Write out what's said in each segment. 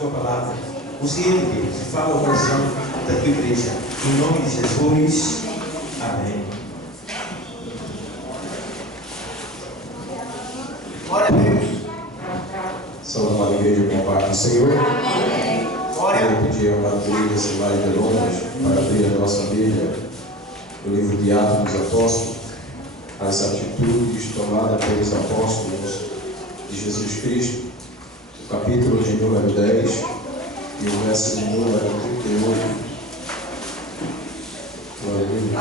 tua palavra. Use ele, Deus, e fala o coração da tua igreja. Em nome de Jesus. Amém. Glória a Deus. Salve a igreja com a paz do Senhor. Amém. Glória. Eu pedi a Matheus, Silvio de Londres, para abrir a nossa Bíblia, o livro de Atos dos Apóstolos, as atitudes tomadas pelos apóstolos de Jesus Cristo, o capítulo de número 10 e o verso de número 38. Aleluia.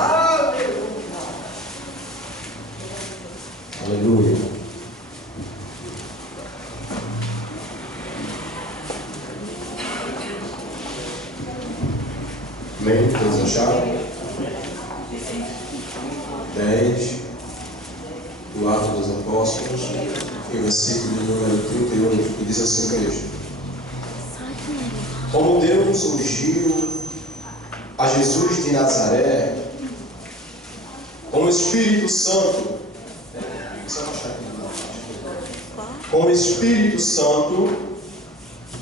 Aleluia. Amém? Todos acharam? 10 do Atos dos Apóstolos e o versículo de número 38, que diz assim, igreja: como Deus ungiu a Jesus de Nazaré com o Espírito Santo,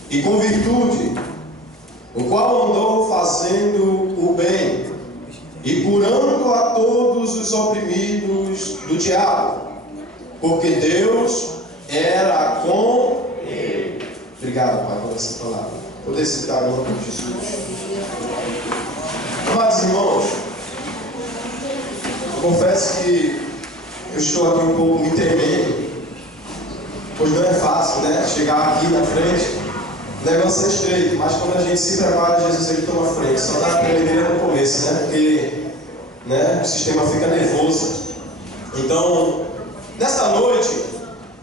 e com virtude, o qual andou fazendo o bem e curando a todos os oprimidos do diabo, porque Deus era com ele. Obrigado, Pai, por essa palavra. Poder citar o nome de Jesus. Amados irmãos, eu confesso que eu estou aqui um pouco me tremendo, pois não é fácil, né? Chegar aqui na frente. O negócio é estreito, mas quando a gente se prepara, Jesus ele toma frente. Só dá tremedeira no começo, né? Porque o sistema fica nervoso. Então, nesta noite,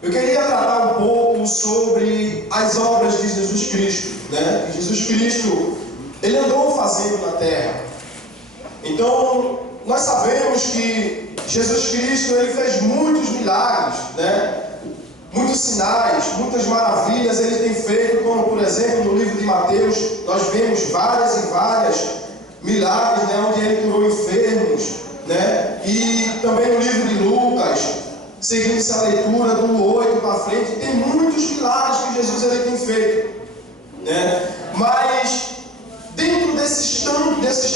eu queria tratar um pouco sobre as obras de Jesus Cristo, né? Jesus Cristo, ele andou fazendo na terra. Então, nós sabemos que Jesus Cristo, ele fez muitos milagres, né? Muitos sinais, muitas maravilhas ele tem feito, como por exemplo no livro de Mateus, nós vemos várias e várias milagres, né, onde ele curou enfermos, né? E também no livro de Lucas, seguindo essa leitura do 8 para frente, tem muitos milagres que Jesus ele tem feito, né? Mas dentro desses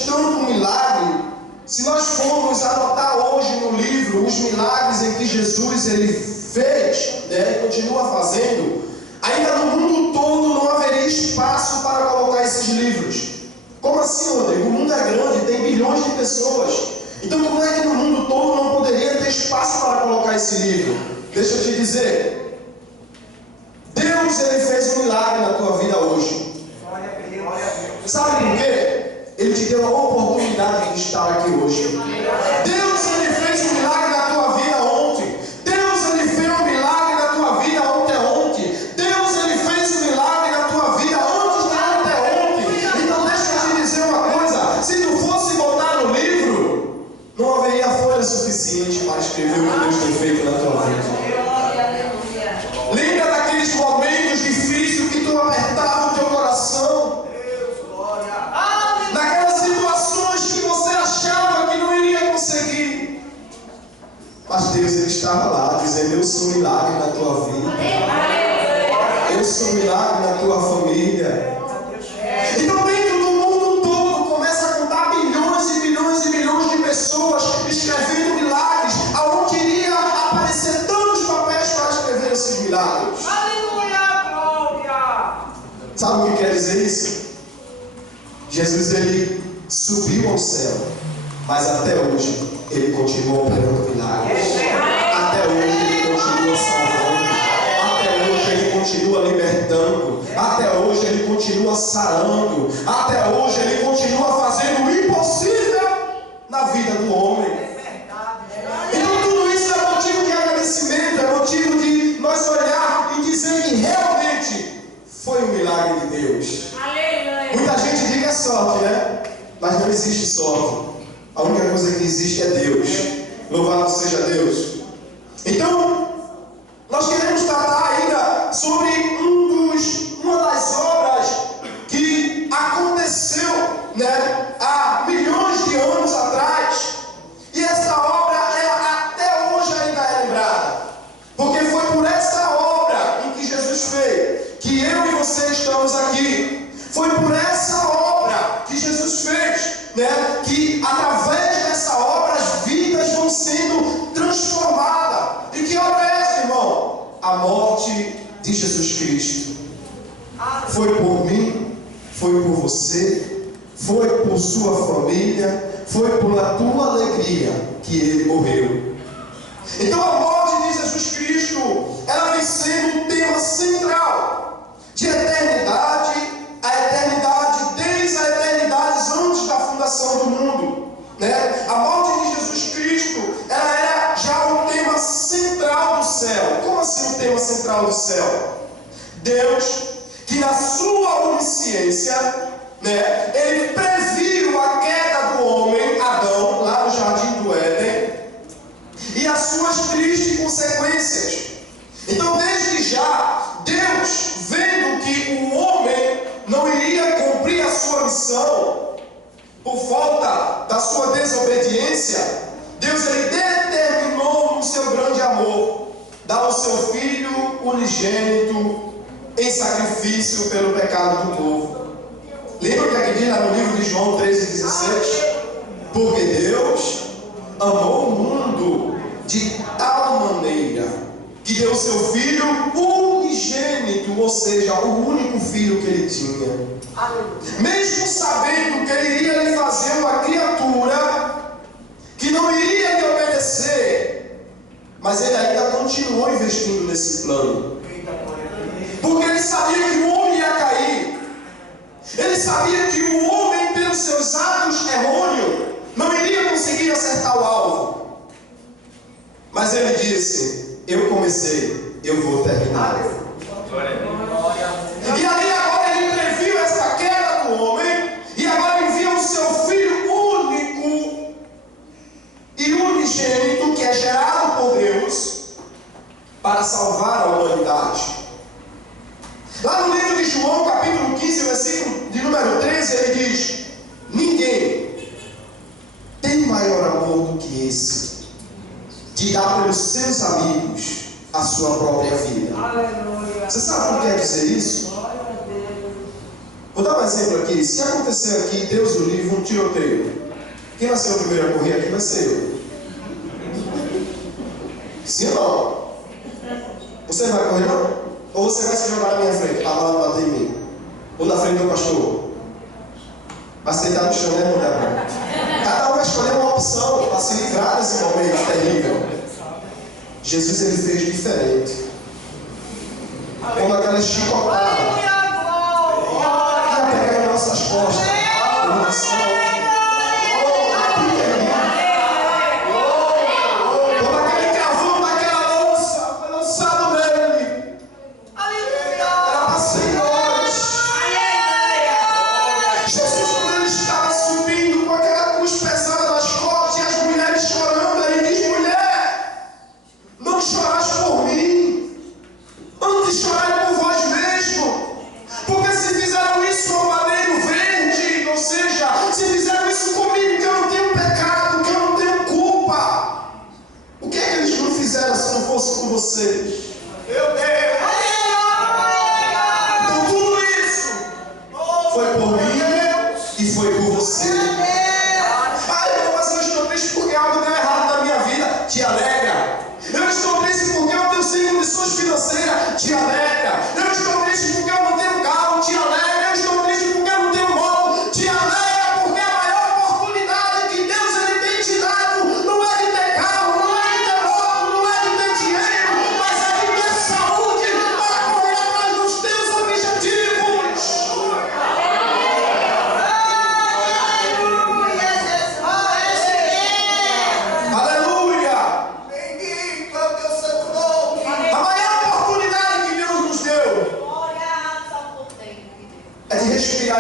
tanto milagre, se nós formos anotar hoje no livro os milagres em que Jesus ele fez, né, e continua fazendo, ainda no mundo todo não haveria espaço para colocar esses livros. Como assim, Rodrigo? O mundo é grande, tem bilhões de pessoas. Então como é que no mundo todo não poderia ter espaço para colocar esse livro? Deixa eu te dizer, Deus ele fez um milagre na tua vida hoje. Sabe por quê? Ele te deu a oportunidade de estar aqui hoje. Deus ele fez um milagre na tua vida ontem. Deus ele fez um milagre na tua vida ontem. Deus ele fez um milagre na tua vida antes de ontem. Então deixa eu te dizer uma coisa. Se tu fosse botar no livro, não haveria folha suficiente para escrever o que Deus tem feito na tua vida. Lembra daqueles momentos difíceis que tu apertava o teu coração? Naquelas situações que você achava que não iria conseguir, mas Deus ele estava lá dizendo: eu sou um milagre na tua vida, eu sou um milagre na tua família. Então dentro do mundo todo começa a contar bilhões e bilhões e bilhões de pessoas escrevendo milagres, aonde iria aparecer tantos papéis para escrever esses milagres. Sabe o que quer dizer isso? Jesus ele subiu ao céu, mas até hoje ele continua operando milagres. Até hoje ele continua salvando. Até hoje ele continua libertando. Até hoje ele continua sarando. Até hoje ele continua fazendo o impossível na vida do homem. Então tudo isso é motivo de agradecimento, é motivo de nós olhar e dizer que realmente foi um milagre de Deus. Muita gente diz que é sorte, né? Mas não existe sorte. A única coisa que existe é Deus. Louvado seja Deus. Então, nós queremos tratar ainda sobre uma das obras que aconteceu, né, há milhões de anos atrás. E essa obra, ela até hoje ainda é lembrada. Porque foi por essa obra em que Jesus fez que eu e você estamos aqui. aqui. Foi por essa obra que Jesus fez, né? Que através dessa obra as vidas vão sendo transformadas. E que obra é essa, irmão? A morte de Jesus Cristo. Foi por mim, foi por você, foi por sua família, foi pela tua alegria que Ele morreu. Então a morte de Jesus Cristo, ela vem sendo um tema central de eternidade, a eternidade desde a eternidade antes da fundação do mundo, né? A morte de Jesus Cristo, ela era já um tema central do céu. Como assim um tema central do céu? Deus, que na sua onisciência, né, Ele previu a queda do homem, Adão, lá no jardim do Éden, e as suas tristes consequências. Então, desde já, Deus, vendo que o homem não iria cumprir a sua missão por falta da sua desobediência, Deus, Ele determinou no seu grande amor dar o seu Filho unigênito em sacrifício pelo pecado do povo. Lembra o que aqui diz lá no livro de João 13,16? Porque Deus amou o mundo de tal maneira que deu o seu Filho unigênito, ou seja, o único filho que Ele tinha. Mesmo sabendo que Ele iria lhe fazer uma criatura que não iria lhe obedecer, mas Ele ainda continuou investindo nesse plano. Porque Ele sabia que o homem ia cair. Ele sabia que o homem, pelos seus atos errôneos, não iria conseguir acertar o alvo. Mas Ele disse: eu comecei, eu vou terminar. E ali agora Ele previu essa queda do homem, e agora envia o seu Filho único e unigênito, que é gerado por Deus, para salvar a humanidade. Lá no livro de João, capítulo 15, versículo de número 13, ele diz: ninguém tem maior amor do que esse, de dar pelos seus amigos a sua própria vida. Você sabe o que quer dizer isso? Vou dar um exemplo aqui. Se acontecer aqui, Deus o livre, um tiroteio, quem vai ser o primeiro a correr aqui vai ser eu. Sim ou não? Você não vai correr não? Ou você vai se jogar na minha frente, para lá bater em mim? Ou na frente do pastor? Vai se deitar no chão, né, mulher? Cada um vai escolher uma opção para se livrar desse momento terrível. Jesus, Ele fez diferente. Como aquela chicotada ia pegar em nossas costas.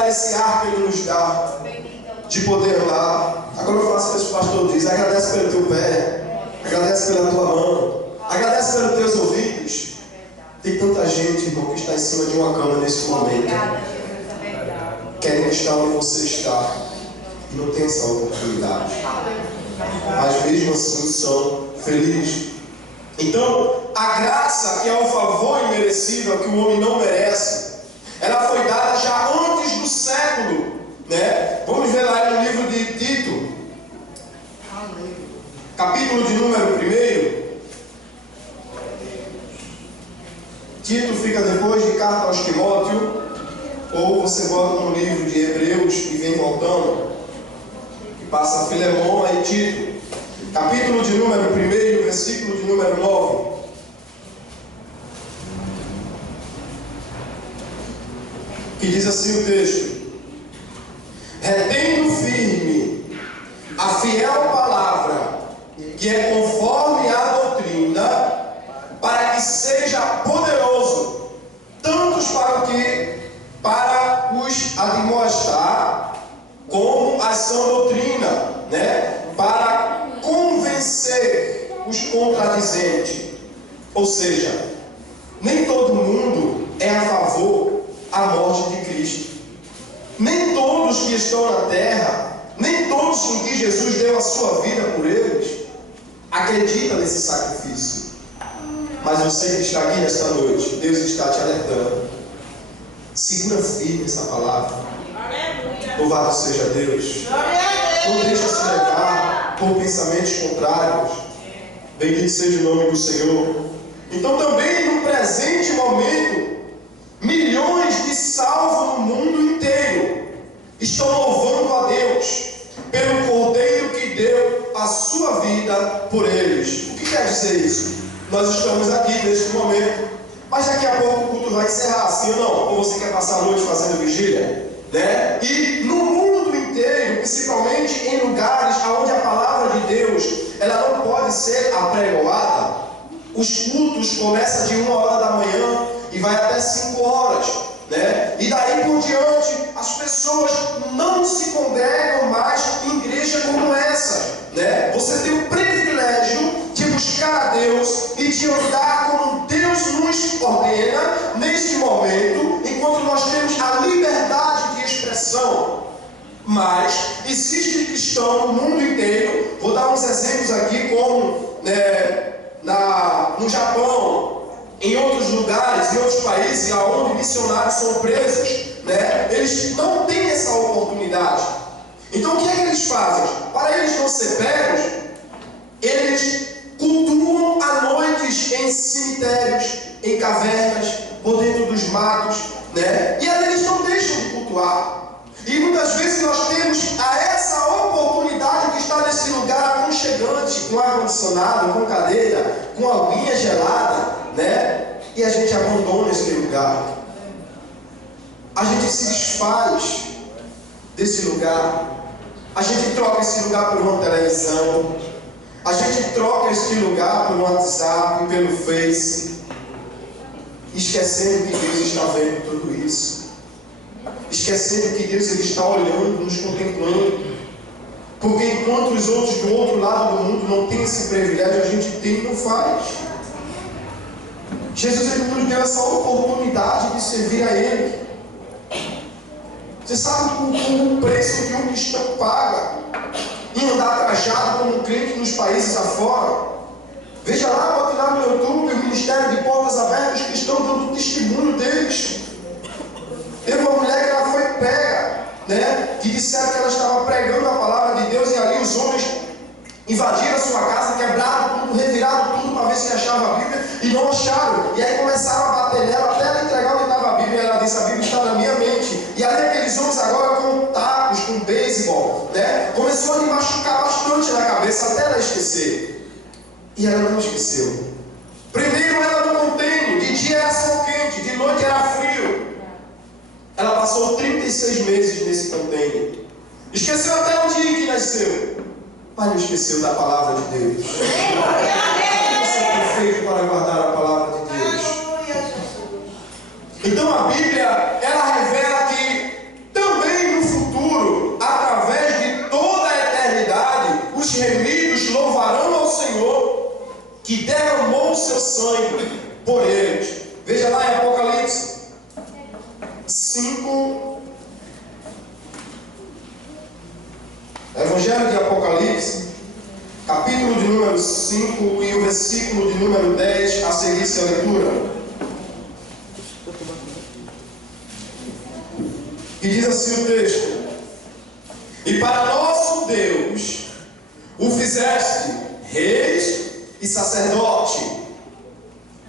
Esse ar que Ele nos dá de poder lá. Agora eu faço o que o pastor diz: agradece pelo teu pé, agradece pela tua mão, agradece pelos teus ouvidos. Tem tanta gente, irmão, que está em cima de uma cama nesse momento, querendo estar onde você está e não tem essa oportunidade, mas mesmo assim são felizes. Então, a graça, que é o favor imerecido, que o homem não merece, Ela foi dada já antes do século, né? Vamos ver lá no livro de Tito, capítulo de número 1. Tito fica depois de Carta aos Timóteo, ou você bota no livro de Hebreus e vem voltando, e passa Filemão e Tito. Capítulo de número 1, versículo de número 9. Que diz assim o texto: retendo firme a fiel palavra, que é conforme a doutrina, para que seja poderoso, tantos para os admoestar, como a sã doutrina, né? Para convencer os contradizentes. Ou seja, nem todo mundo é a favor a morte de Cristo. Nem todos que estão na terra, nem todos em que Jesus deu a sua vida por eles, acreditam nesse sacrifício. Mas você que está aqui nesta noite, Deus está te alertando. Segura firme essa palavra. Louvado seja Deus. Não deixe se levar por pensamentos contrários. Bendito seja o nome do Senhor. Então também no presente momento, milhões de salvos no mundo inteiro estão louvando a Deus pelo Cordeiro que deu a sua vida por eles. O que quer dizer isso? Nós estamos aqui neste momento, mas daqui a pouco o culto vai encerrar, sim ou não? Ou você quer passar a noite fazendo vigília? Né? E no mundo inteiro, principalmente em lugares onde a palavra de Deus ela não pode ser apregoada, os cultos começam de 1h da manhã e vai até 5 horas, né? E daí por diante as pessoas não se congregam mais em igreja como essa, né? Você tem o privilégio de buscar a Deus e de andar como Deus nos ordena neste momento, enquanto nós temos a liberdade de expressão. Mas existe cristão no mundo inteiro. Vou dar uns exemplos aqui, como no Japão, em outros lugares, em outros países, onde missionários são presos, né? Eles não têm essa oportunidade. Então o que é que eles fazem? Para eles não ser pegos, eles cultuam à noite em cemitérios, em cavernas, por dentro dos matos, né? E ali eles não deixam de cultuar. E muitas vezes nós temos essa oportunidade de estar nesse lugar aconchegante, com ar-condicionado, com cadeira, com aguinha gelada, né? E a gente abandona esse lugar. A gente se desfaz desse lugar. A gente troca esse lugar por uma televisão. A gente troca esse lugar pelo WhatsApp, pelo Face, esquecendo que Deus está vendo tudo isso. Esquecendo que Deus ele está olhando, nos contemplando. Porque enquanto os outros do outro lado do mundo não têm esse privilégio, a gente tem e não faz. Jesus ele nos deu essa oportunidade de servir a Ele. Você sabe o preço que um cristão paga em andar trajado como um crente nos países afora? Veja lá, bote lá no YouTube o Ministério de Portas Abertas, cristãos dando testemunho deles. Teve uma mulher que ela foi pega, né? Que disseram que ela estava pregando a palavra de Deus e ali os homens invadiram a sua casa, quebraram tudo, reviraram tudo para ver se achava a Bíblia e não acharam. E aí começaram a bater nela até ela entregar onde estava a Bíblia. E ela disse: a Bíblia está na minha mente. E ali aqueles homens agora com tacos, com beisebol, né? Começou a lhe machucar bastante na cabeça até ela esquecer. E ela não esqueceu. Primeiro ela no container, de dia era sol quente, de noite era frio. Ela passou 36 meses nesse container. Esqueceu até o dia que nasceu, mas não esqueceu da palavra de Deus. Você é perfeito para guardar a palavra de Deus. Então a Bíblia, ela revela que também no futuro, através de toda a eternidade, os remidos louvarão ao Senhor, que derramou o seu sangue por eles. Veja lá em Apocalipse 5, Evangelho de Apocalipse, capítulo de número 5 e o versículo de número 10, a seguir-se a leitura. que diz assim o texto: e para nosso Deus o fizeste reis e sacerdote.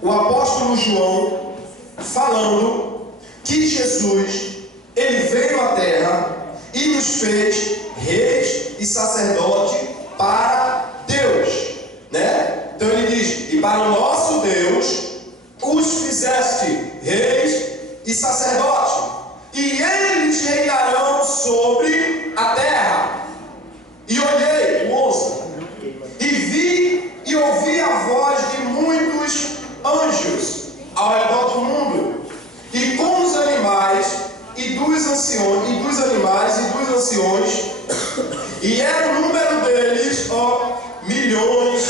O apóstolo João falando que Jesus, ele veio à terra e nos fez reis e sacerdote para Deus, né? Então ele diz: e para o nosso Deus os fizeste reis e sacerdote, e eles reinarão sobre a terra. E olhei, moça, e vi e ouvi a voz de muitos anjos ao redor do mundo, e com os animais e dos anciões, e era o número deles, milhões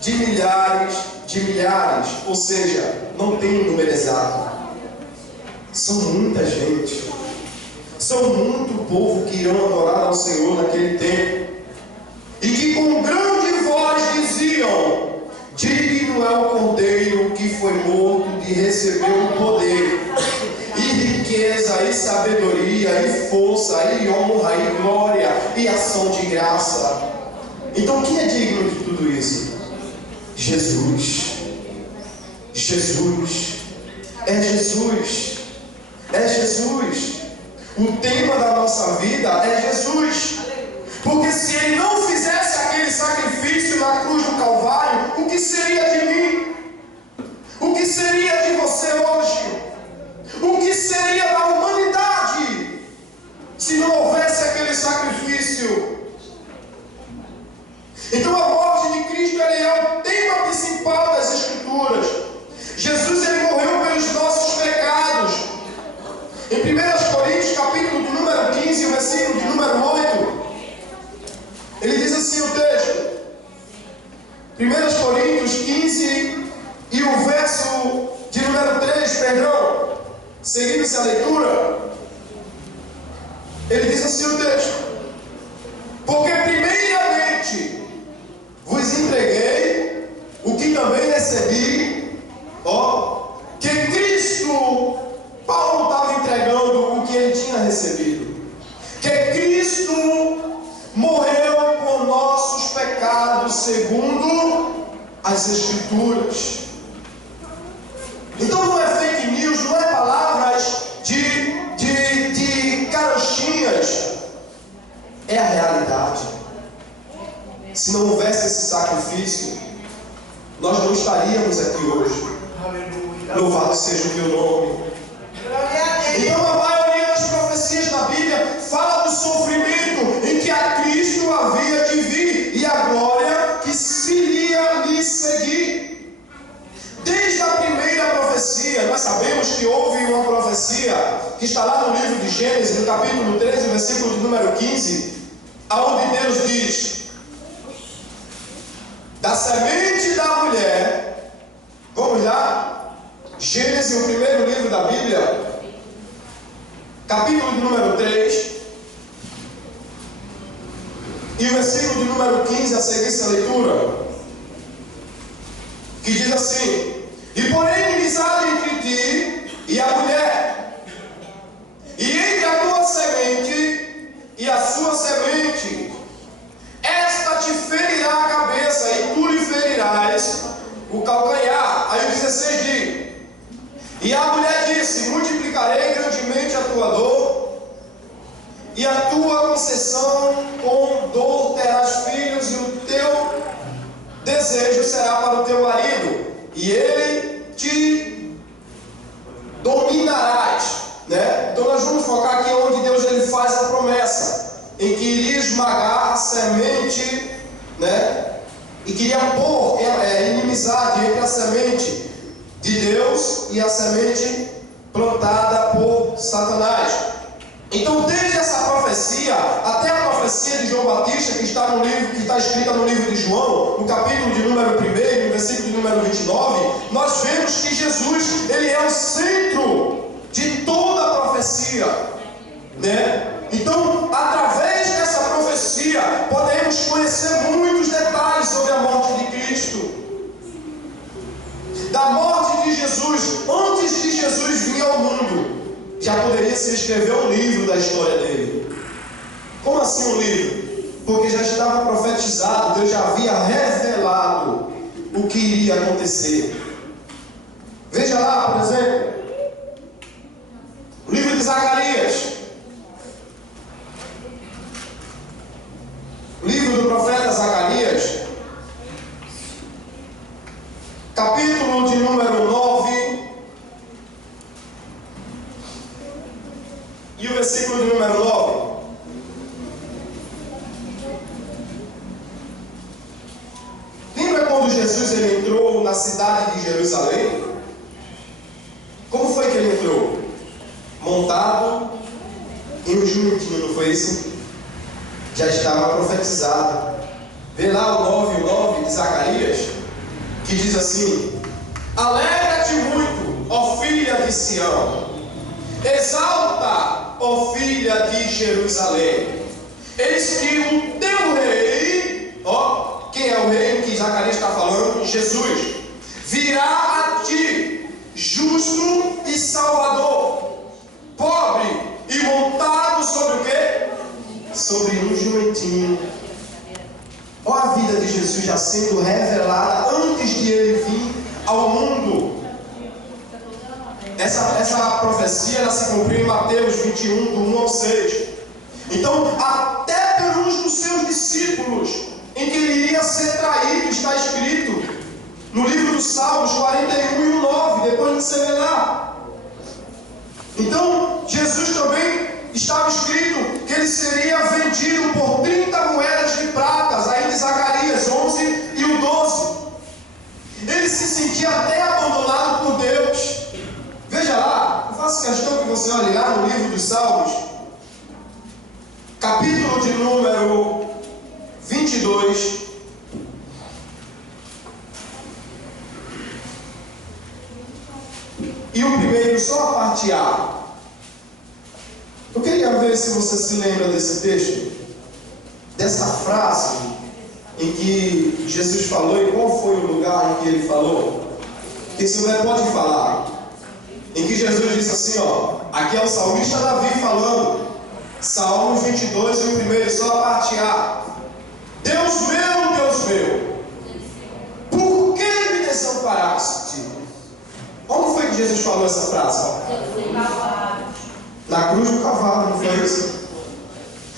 de milhares de milhares, ou seja, não tem um número exato. São muita gente, são muito povo que irão adorar ao Senhor naquele tempo, e que com grande voz diziam: digno é o Cordeiro que foi morto de receber o poder, e riqueza, e sabedoria, e força, e honra, e glória, e ação de graça. Então quem é digno de tudo isso? Jesus. É Jesus. O tema da nossa vida é Jesus. Porque se Ele não fizesse aquele sacrifício na cruz do Calvário, o que seria de mim? O que seria de você hoje? O que seria da humanidade se não houvesse aquele sacrifício? Então a morte de Cristo, ele é o tema principal das Escrituras. Jesus, ele morreu pelos nossos pecados. Em 1 Coríntios, capítulo de número 15, o versículo de número 8, ele diz assim o texto, 1 Coríntios 15 e o verso de número 3, perdão, seguindo-se a leitura, ele diz assim o texto: porque primeiramente vos entreguei o que também recebi, que Cristo, Paulo estava entregando o que ele tinha recebido, que Cristo morreu por nossos pecados segundo as Escrituras. Então não é fake news, não é palavras de carochinhas, é a realidade. Se não houvesse esse sacrifício, nós não estaríamos aqui hoje. Louvado seja o teu nome. Então a maioria das profecias da Bíblia fala do sofrimento em que a Cristo havia de vir e a glória que iria lhe seguir. Desde a primeira profecia, nós sabemos que houve uma profecia que está lá no livro de Gênesis, no capítulo 13, versículo de número 15, aonde Deus diz: da semente da mulher. Vamos lá? Gênesis, o primeiro livro da Bíblia, capítulo de número 3, e o versículo de número 15, a seguir essa leitura, que diz assim: e porém inimizade entre ti e a mulher, e entre a tua semente e a sua semente, esta te ferirá a cabeça, e tu lhe ferirás o calcanhar. Aí o 16 diz: e a mulher disse: multiplicarei grandemente a tua dor, e a tua concessão, com dor terás filhos, e o teu desejo será para o teu marido, e ele te dominarás, né? Então nós vamos focar aqui onde Deus ele faz a promessa, em que iria esmagar a semente, né? E queria pôr inimizade entre a semente de Deus e a semente plantada por Satanás. Então, desde essa profecia até a profecia de João Batista, que está no livro, que está escrita no livro de João, no capítulo de número 1, no versículo de número 29, nós vemos que Jesus, ele é o centro de toda a profecia, né? Então, através dessa profecia, podemos conhecer muitos detalhes sobre a morte de Cristo, da morte de Jesus, antes de Jesus vir ao mundo. já poderia se escrever um livro da história dele. Como assim um livro? Porque já estava profetizado, Deus já havia revelado o que iria acontecer. Veja lá, por exemplo, o livro de Zacarias. O livro do profeta Zacarias, capítulo de número 9, e o versículo de número 9. Lembra quando Jesus ele entrou na cidade de Jerusalém? Como foi que ele entrou? Montado em um jumentinho, não foi isso? Já estava profetizado. Vê lá o 9 de Zacarias, que diz assim: alegra-te muito, ó filha de Sião, exalta, ó filha de Jerusalém, eis que o teu rei, ó, quem é o rei que Zacarias está falando? Jesus, virá a ti, justo e salvador, pobre e montado sobre o quê? Sobre um jumentinho. Olha a vida de Jesus já sendo revelada antes de ele vir ao mundo. Essa profecia ela se cumpriu em Mateus 21, do 1 ao 6. Então, até pelos dos seus discípulos, em que ele iria ser traído, está escrito no livro dos Salmos 41 e 9, depois você vê lá. Então, Jesus também estava escrito que ele seria vendido por 30 moedas de pratas, aí de Zacarias 11 e o 12. Ele se sentia até abandonado por Deus. Veja lá, eu faço questão que você olhe lá no livro dos Salmos, capítulo de número 22. E o primeiro, só a parte A. Eu queria ver se você se lembra desse texto, dessa frase em que Jesus falou e qual foi o lugar em que ele falou. Que se você pode falar. Em que Jesus disse assim, ó, aqui é o salmista Davi falando, Salmos 22 e o primeiro, só a parte A. Deus meu, por que me desamparaste? Onde foi que Jesus falou essa frase? Na cruz do cavalo, não foi isso?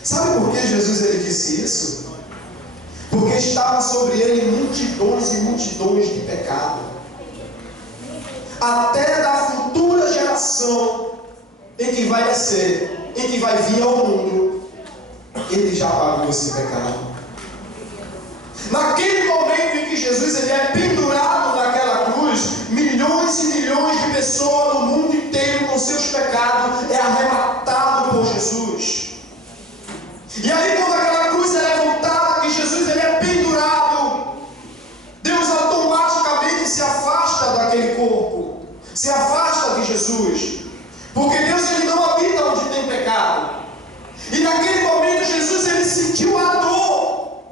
Sabe por que Jesus ele disse isso? Porque estava sobre ele multidões e multidões de pecado. Até da futura geração em que vai descer, em que vai vir ao mundo, ele já pagou esse pecado. Naquele momento em que Jesus ele é pendurado naquela cruz, milhões e milhões de pessoas no mundo inteiro com seus pecados é arrebatado por Jesus. E aí quando aquela cruz é levantada, que Jesus ele é pendurado, Deus automaticamente se afasta daquele corpo, se afasta de Jesus, porque Deus ele não habita onde tem pecado. E naquele momento Jesus ele sentiu a dor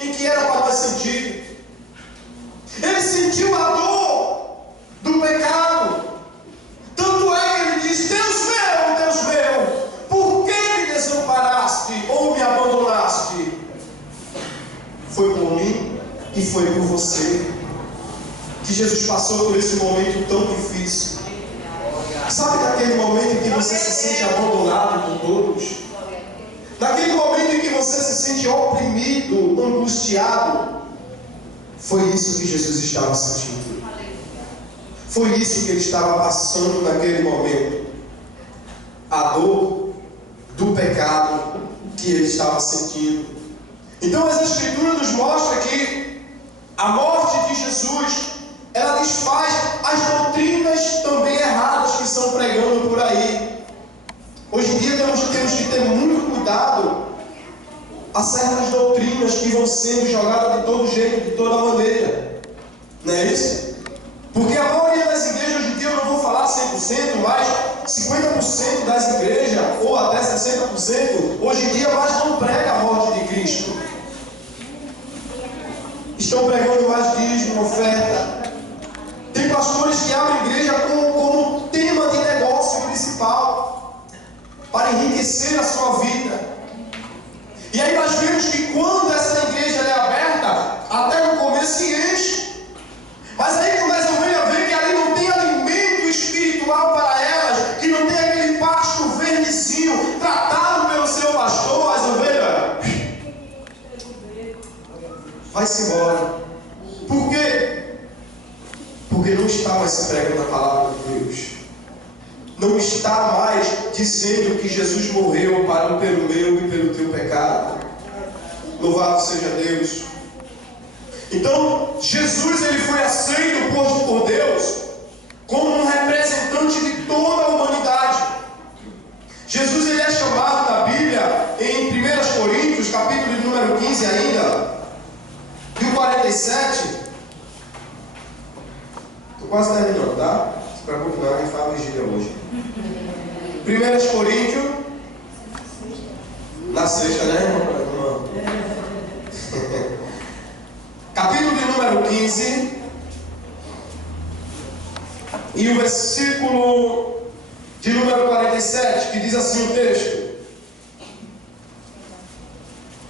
em que era para nós sentir. Ele sentiu a dor do pecado. Tanto é que ele diz: Deus meu, por que me desamparaste ou me abandonaste? Foi por mim e foi por você que Jesus passou por esse momento tão difícil. Sabe daquele momento em que você se sente abandonado por todos? Naquele momento em que você se sente oprimido, angustiado? Foi isso que Jesus estava sentindo. Foi isso que ele estava passando naquele momento. A dor do pecado que ele estava sentindo. Então as Escrituras nos mostram que a morte de Jesus, ela desfaz as doutrinas também erradas que estão pregando por aí. Hoje em dia temos que ter muito cuidado a certas doutrinas que vão sendo jogadas de todo jeito, de toda maneira. Não é isso? Porque a maioria das igrejas, hoje em dia eu não vou falar 100%, mas 50% das igrejas, ou até 60%, hoje em dia mais não prega a morte de Cristo. Estão pregando mais dízimo, oferta. Tem pastores que abrem igreja como tema de negócio principal. para enriquecer a sua vida. E aí nós vemos que quando essa igreja é aberta, até no começo se enche. Mas aí começa a ver que ali não tem alimento espiritual para elas, que não tem aquele pasto verdezinho tratado pelo seu pastor, as ovelhas vai-se embora. Por quê? Porque não está mais se pregando a palavra de Deus. Não está mais dizendo que Jesus morreu pelo meu e pelo teu pecado. Louvado seja Deus. Então, Jesus ele foi aceito por Deus como um representante de toda a humanidade. Jesus ele é chamado na Bíblia, em 1 Coríntios, capítulo de número 15 ainda, e o 47. Estou quase terminando, tá? Não se preocupe não, a gente faz a vigília hoje. 1 Coríntios, na sexta, né, irmão? Capítulo de número 15, e o versículo de número 47, que diz assim o texto: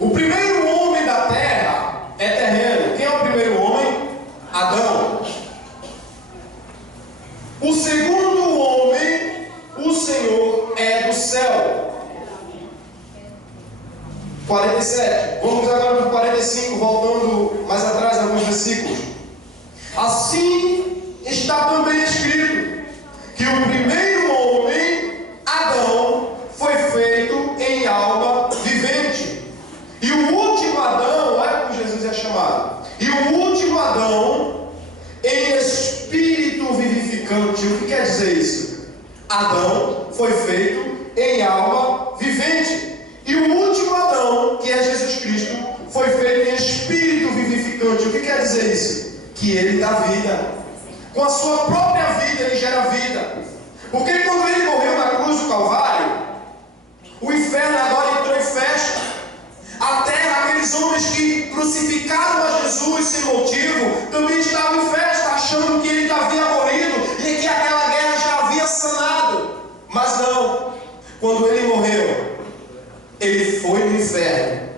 o primeiro homem da terra é terreno. Quem é o primeiro homem? Adão. O segundo homem, o Senhor, é do céu. 47. Vamos agora para o 45, voltando mais atrás alguns versículos. Assim está também escrito que o primeiro homem, Adão, foi feito em alma vivente. E o último Adão, olha como Jesus é chamado. E o último Adão, em espírito vivificante. O que quer dizer isso? Adão foi feito em alma vivente. E o último Adão, que é Jesus Cristo, foi feito em espírito vivificante. O que quer dizer isso? Que ele dá vida. Com a sua própria vida ele gera vida. Porque quando ele morreu na cruz do Calvário, o inferno agora entrou em festa. A terra, aqueles homens que crucificaram a Jesus sem motivo, também estavam em festa, achando que ele havia morrido e que aquela guerra já havia sanado. Mas não. Quando ele morreu, ele foi no inferno,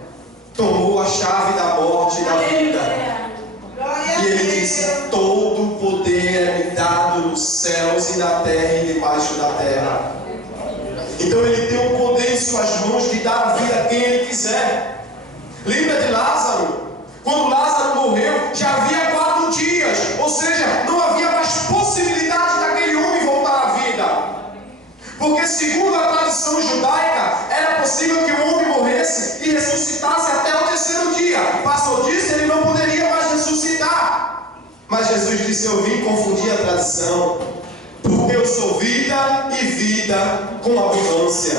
tomou a chave da morte e da vida. E ele disse: todo o poder é me dado nos céus e na terra e debaixo da terra. Então ele tem o poder em suas mãos de dar a vida a quem ele quiser. Lembra de Lázaro? Quando Lázaro morreu, já havia 4 dias. Ou seja, não havia mais possibilidade daquele homem voltar à vida. Porque segundo a tradição judaica, era possível que o homem morresse e ressuscitasse até o 3º dia. Passou disso, ele não poderia mais ressuscitar. Mas Jesus disse: eu vim confundir a tradição, porque eu sou vida e vida com abundância.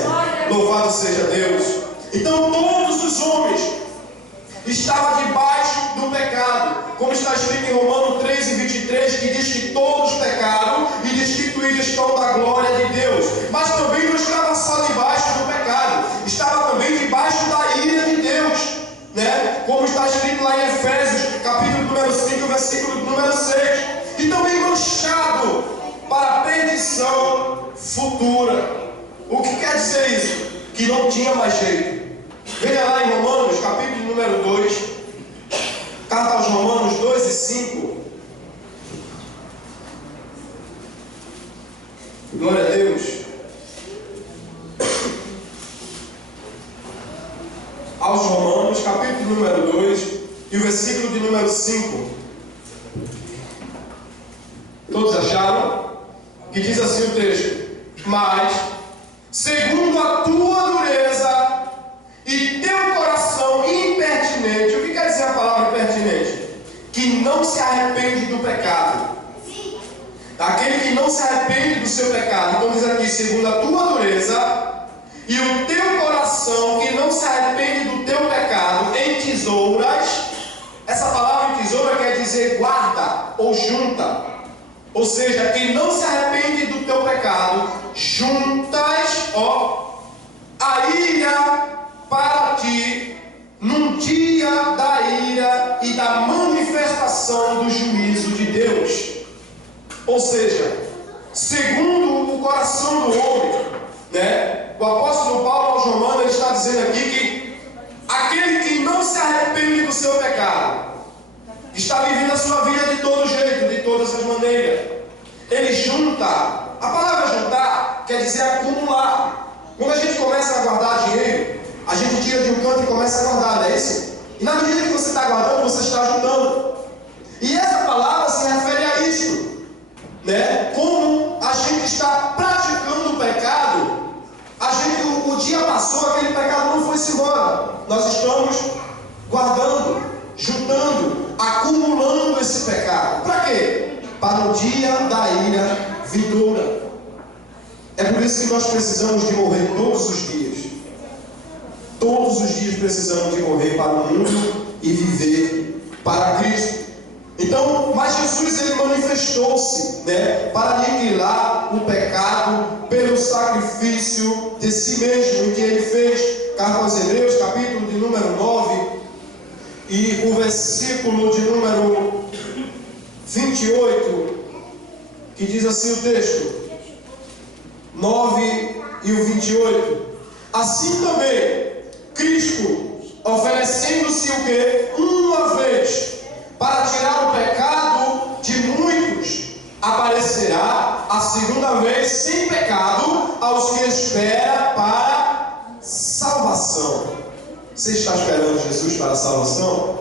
Louvado seja Deus. Então todos os homens estavam debaixo do pecado, como está escrito em Romanos 3:23, que diz que todos pecaram e destituídos estão da glória de Deus. Mas também não estava só debaixo do pecado, estava também debaixo da ira de Deus, né? Como está escrito lá em Efésios, capítulo número 5, versículo número 6. E também manchado para a perdição futura. O que quer dizer isso? Que não tinha mais jeito. Veja lá em Romanos, capítulo número 2, carta aos Romanos 2 e 5. Glória a Deus. Aos Romanos, capítulo número 2 e o versículo de número 5. Todos acharam? Que diz assim o texto: mas, segundo a tua dureza e teu coração impertinente. O que quer dizer a palavra impertinente? Que não se arrepende do pecado. Aquele que não se arrepende do seu pecado. Então diz aqui: segundo a tua dureza e o teu coração que não se arrepende do teu pecado, em tesouras. Essa palavra tesoura quer dizer guarda ou junta. Ou seja, quem não se arrepende do teu pecado, juntas, a ira para ti, num dia da ira e da manifestação do juízo de Deus. Ou seja, segundo o coração do homem, né? O apóstolo Paulo aos Romanos, ele está dizendo aqui que aquele que não se arrepende do seu pecado, está vivendo a sua vida de todo jeito, de todas as maneiras. Ele junta. A palavra juntar quer dizer acumular. Quando a gente começa a guardar dinheiro, a gente tira de um canto e começa a guardar, não é isso? E na medida que você está guardando, você está juntando. E essa palavra se refere a isto, né? Como a gente está praticando o pecado, o dia passou, aquele pecado não foi-se embora. Nós estamos guardando, juntando, acumulando esse pecado. Para quê? Para o dia da ira vindoura. É por isso que nós precisamos de morrer todos os dias. Todos os dias precisamos de morrer para o mundo e viver para Cristo. Então, mas Jesus, ele manifestou-se, né, para aniquilar o pecado pelo sacrifício de si mesmo, que ele fez. Carta aos Hebreus, capítulo de número 9, e o versículo de número 28, que diz assim o texto, 9 e o 28. Assim também, Cristo, oferecendo-se o quê? Uma vez, para tirar o pecado de muitos, aparecerá a segunda vez sem pecado aos que esperam para salvação. Você está esperando Jesus para a salvação?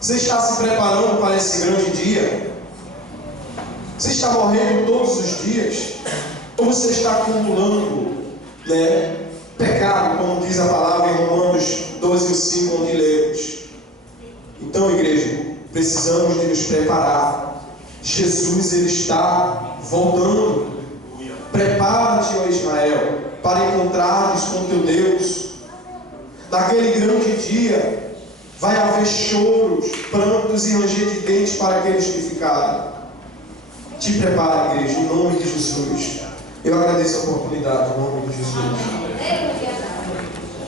Você está se preparando para esse grande dia? Você está morrendo todos os dias? Ou você está acumulando, né, pecado, como diz a palavra em Romanos 12:5, onde lemos? Então, igreja, precisamos de nos preparar. Jesus, ele está voltando. Prepara-te, ó Israel, para encontrares com teu Deus. Naquele grande dia vai haver choros, prantos e ranger de dentes para aqueles que ficarem. Te prepara, igreja, em nome de Jesus. Eu agradeço a oportunidade, em nome de Jesus.